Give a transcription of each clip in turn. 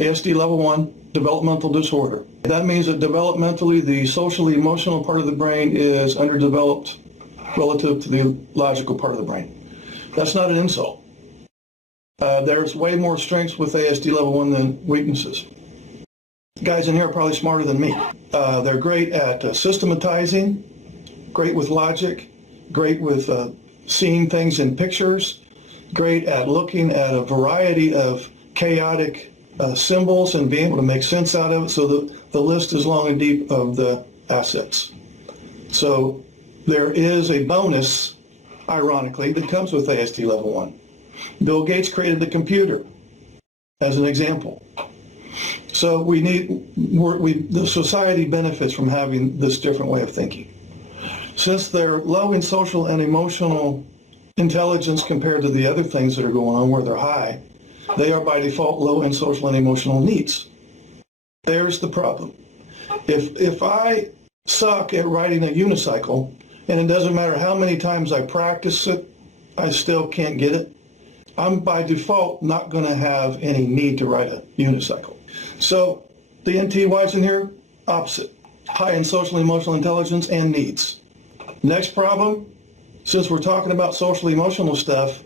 ASD level 1, developmental disorder. That means that developmentally the social emotional part of the brain is underdeveloped relative to the logical part of the brain. That's not an insult. There's way more strengths with ASD level 1 than weaknesses. Guys in here are probably smarter than me. They're great at systematizing, great with logic, great with seeing things in pictures, great at looking at a variety of chaotic symbols and being able to make sense out of it. So the list is long and deep of the assets. So there is a bonus, ironically, that comes with ASD level 1. Bill Gates created the computer as an example. So the society benefits from having this different way of thinking. Since they're low in social and emotional intelligence compared to the other things that are going on where they're high, they are by default low in social and emotional needs. There's the problem. If I suck at riding a unicycle, and it doesn't matter how many times I practice it, I still can't get it, I'm by default not going to have any need to ride a unicycle. So the NTYs in here, opposite. High in social and emotional intelligence and needs. Next problem, since we're talking about social emotional stuff,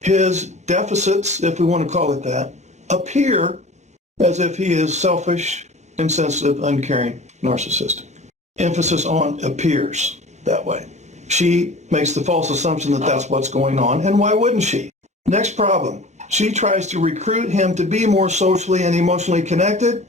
his deficits, if we want to call it that, appear as if he is selfish, insensitive, uncaring, narcissistic. Emphasis on appears that way. She makes the false assumption that that's what's going on, and why wouldn't she? Next problem, she tries to recruit him to be more socially and emotionally connected,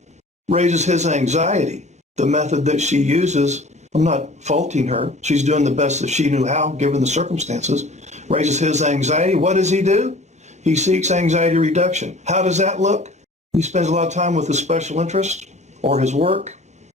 raises his anxiety. The method that she uses, I'm not faulting her, she's doing the best that she knew how given the circumstances, raises his anxiety. What does he do? He seeks anxiety reduction. How does that look? He spends a lot of time with his special interest or his work,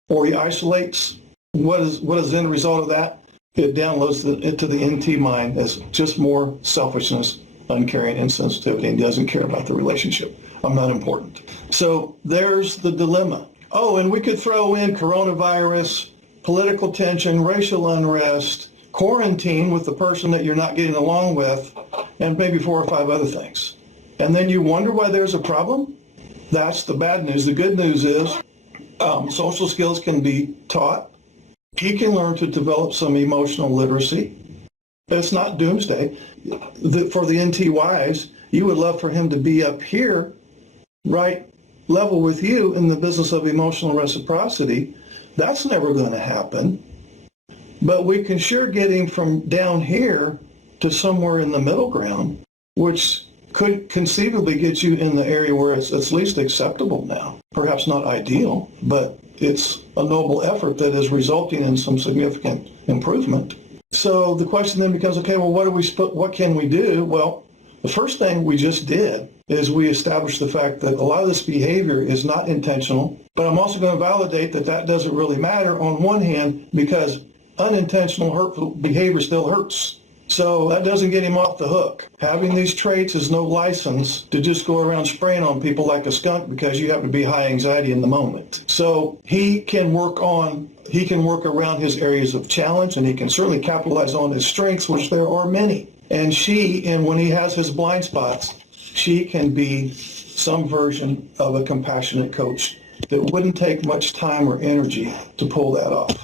or he isolates. What is the end result of that? It downloads into the NT mind as just more selfishness, uncaring, insensitivity, and doesn't care about the relationship. I'm not important. So there's the dilemma. Oh, and we could throw in coronavirus, political tension, racial unrest, quarantine with the person that you're not getting along with, and maybe 4 or 5 other things. And then you wonder why there's a problem? That's the bad news. The good news is social skills can be taught. He can learn to develop some emotional literacy. It's not doomsday. For the NTYs, you would love for him to be up here, right level with you in the business of emotional reciprocity. That's never going to happen. But we can sure get him from down here to somewhere in the middle ground, which could conceivably get you in the area where it's at least acceptable now. Perhaps not ideal, but it's a noble effort that is resulting in some significant improvement. So the question then becomes, okay, well, what can we do? Well, the first thing we just did is we established the fact that a lot of this behavior is not intentional, but I'm also going to validate that that doesn't really matter on one hand because unintentional hurtful behavior still hurts. So that doesn't get him off the hook. Having these traits is no license to just go around spraying on people like a skunk because you happen to be high anxiety in the moment. So he can work around his areas of challenge, and he can certainly capitalize on his strengths, which there are many. And when he has his blind spots, she can be some version of a compassionate coach that wouldn't take much time or energy to pull that off.